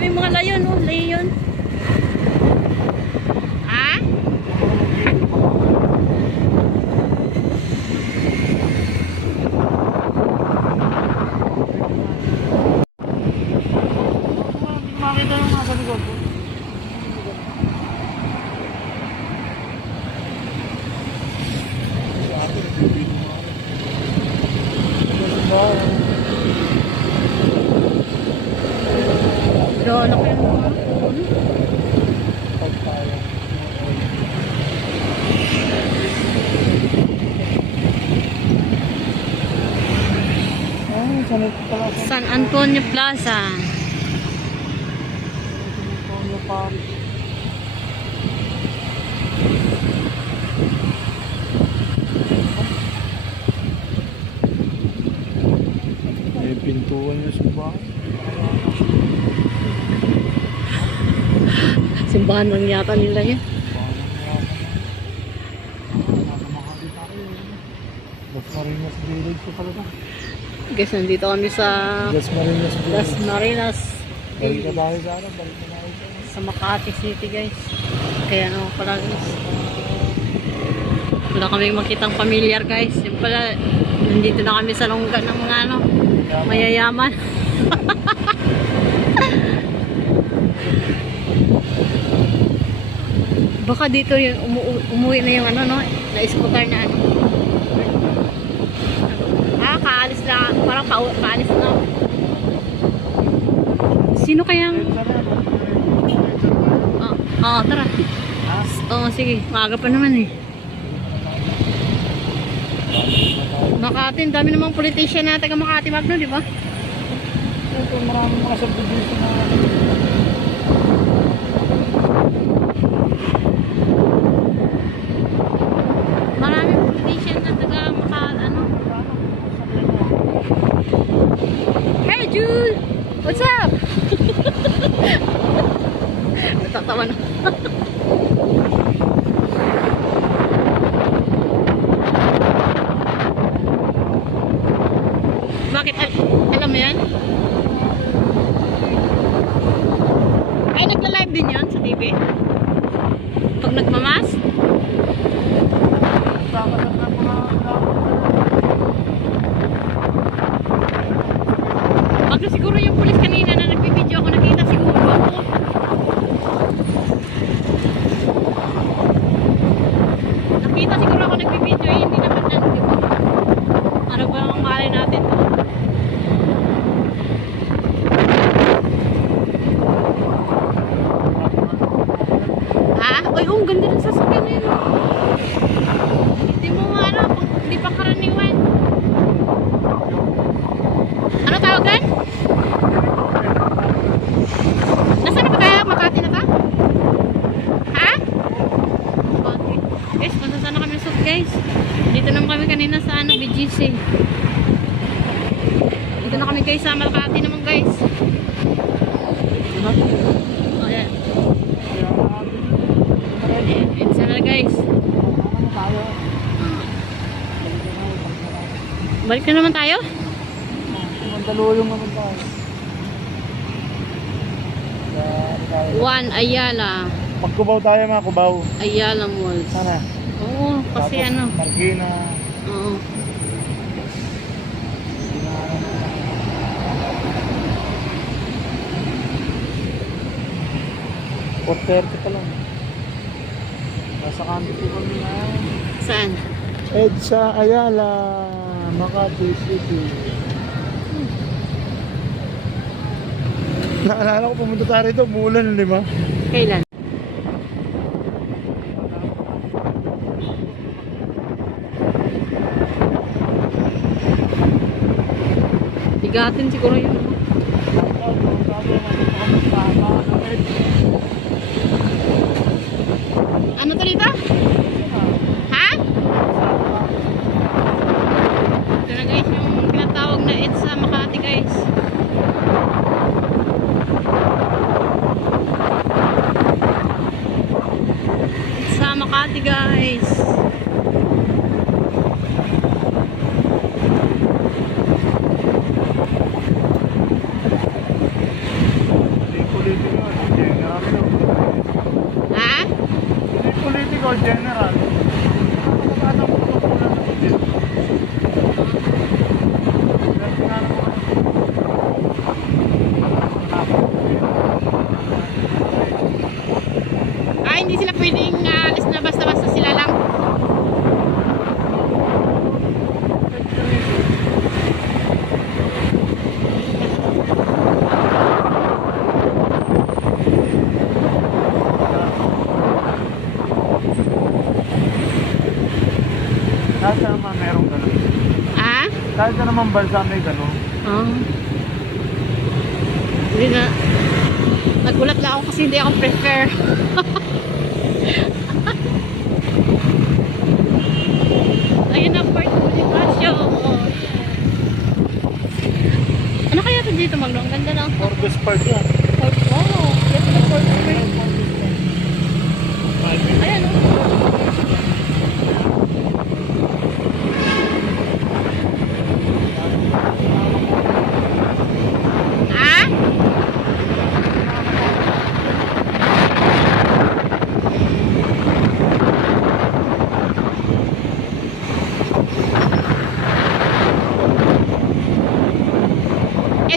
daming mga layon, oh, layon. Ha? Makita yung nasa likod ko. Lolo ko yung mga San Antonio Plaza. May pintuan niya sa bahay. Simbahan lang yata nila yun. Las Marinas Village ko pala ba? Guys, nandito kami sa Las Marinas Las Village. Marinas Balik na tayo sa alam, balik na tayo sa alam. sa Makati City, guys. Kaya ano pala, guys. Wala kaming makitang familiar, guys. Yung pala, nandito na kami sa lungga ng mga ano, mayayaman. Baka dito yung umuwi na yung ano, no? Na-scooter na ano. Kaalis na, parang kaalis na. Sino kayang... Oo, tara. Oo, sige. Maaga pa naman eh. Makati, dami namang politician na taga Makati Magno, di ba? Ito, maraming mga subdivision na Maraming politician na taga Makati, ano? Hey, Jude! What's up? Natatawa na. Bakit? Alam mo yan? Ay, nagla-live din yan sa TV? Pag nagmamas? Baka siguro yung pulis kanina na nagbibideo ako, nakita siguro ako. Nakita siguro ako nagbibideo, eh, hindi naman na, di ba? Ano ba ang malay natin to? Ha? Ay, oh, ang ganda ng sasakyan na yun. Hindi mo ano, hindi pa karaniwan. Ano tawagan? Nasaan na ba tayo? Makati na ta? Ha? Okay. Guys, masasana kami sa guys. Dito naman kami kanina sa ano, BGC. Dito na kami guys sa Makati naman guys. Oh, yan. It's na guys. Balik na naman tayo? Mandaluyong naman tayo. Juan Ayala. Pag Cubao tayo mga Cubao. Ayala Mall. Sana. Oo, kasi Tapos, ano. Marikina. Oo. Porterte pa lang. Nasa kanto po kami na. Saan? EDSA Ayala, Makati City. Naalala ko pumunta tayo rito, umuulan, di ba? Kailan? Bigatin siguro yun. Ano to dito? Ha? Ito na guys yung tinatawag na EDSA Makati guys. EDSA Makati guys. Kahit na naman balsa may gano'n. Ah. Hindi na. Nagulat lang ako kasi hindi ako prefer. Ayun ang part ng Bonifacio. Ano kaya ito dito, Magno? Ang ganda lang. Forbes Park yan. Oh, ganda ng Fort Street. Ayan, oh. Ah?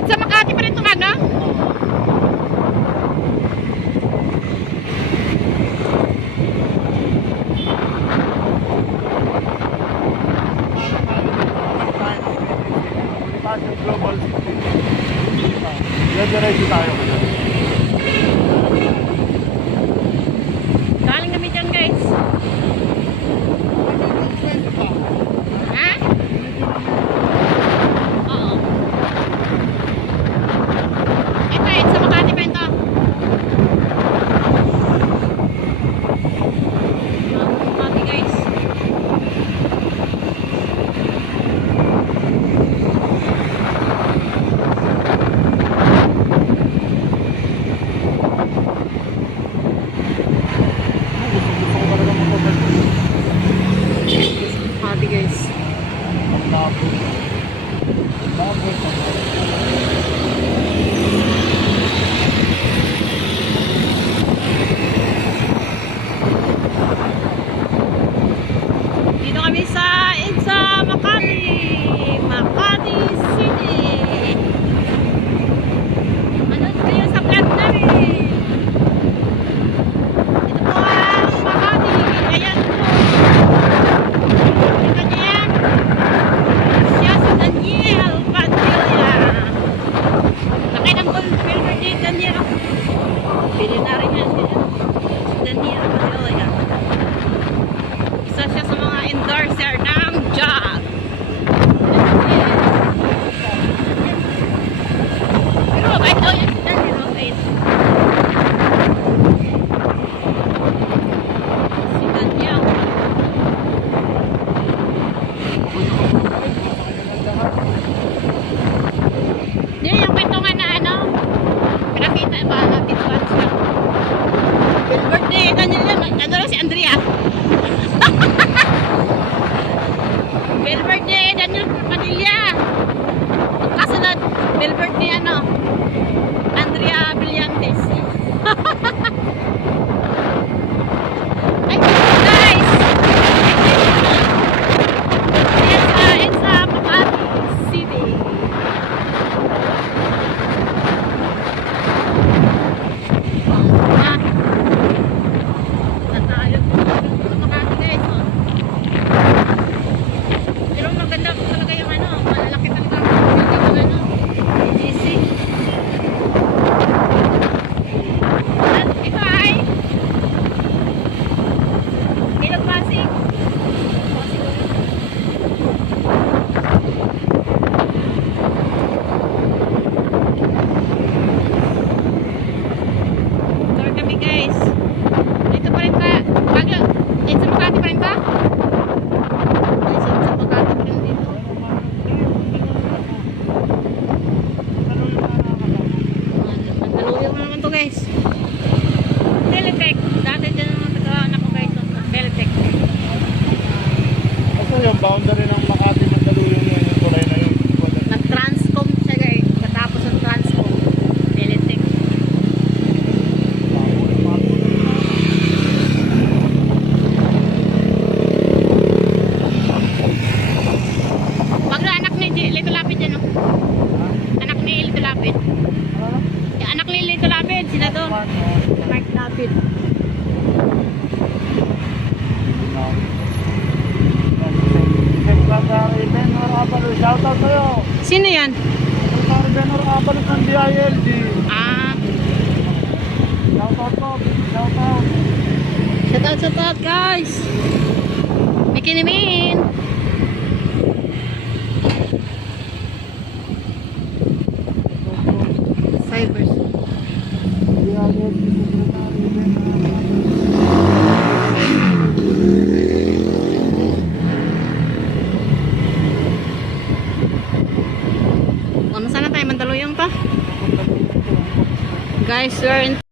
Sa Makati pa rin itong ano? Bonifacio Global City. Diretso tayo. Galing kami dyan, guys. Ha? Oo. Ito, sa Makati pa ito. Makati, guys. Gusto ko talaga magpapalito. Makati, guys. Labo. Dito kami sa EDSA Makati. Makati City. Ano kayo sa vlog namin? Ito po ang Makati. Ayan po. Ito niya yan. Siya si Daniel Padilla. Laki ng silver ni Daniel. Pili na rin yan. Si Daniel Padilla. Isa siya sa mga endorser ng job. Pero bakit daw yan si Daniel? Wait. Si Daniel. Yan yung kwentungan na ano. Pinakita ba natin ba siya? Billboard ni Daniel yan. Ano lang si Andrea. Billboard ni Daniel Padilla. Kasunod, billboard ni ano, Andrea Brillantes. Ay, guys! Ayan sa Makati City. Ah. Natayo sa Makati, guys. Oh. Pero maganda talaga yung ano, malalaki talaga yung ano, GC. At ito ay Ilog Pasig. Tour kami, guys. Dito pa rin ba? Dito sa Makati pa rin ba? Ay, sa Makati pa rin dito. Mandaluyong naman to, guys. Teletech. Dati dyan ang nag-anak ko, guys. Teletech. Ito yung boundary ng Makati Mandaluyong yun, yung tulay na yun. Nag-transcom siya, guys. Katapos ng transcom. Teletech. Wag na anak ni Lito Lapid yan, oh. Anak ni Lito Lapid. Yung anak ni Lito Lapid, sila doon. Mark Lapid. Shoutout sa'yo. Sino yan? Secretary Benor Abalos ng DILG. Ah, Shoutout po. Shoutout. shout out, guys. May kinimin. Guys, we're in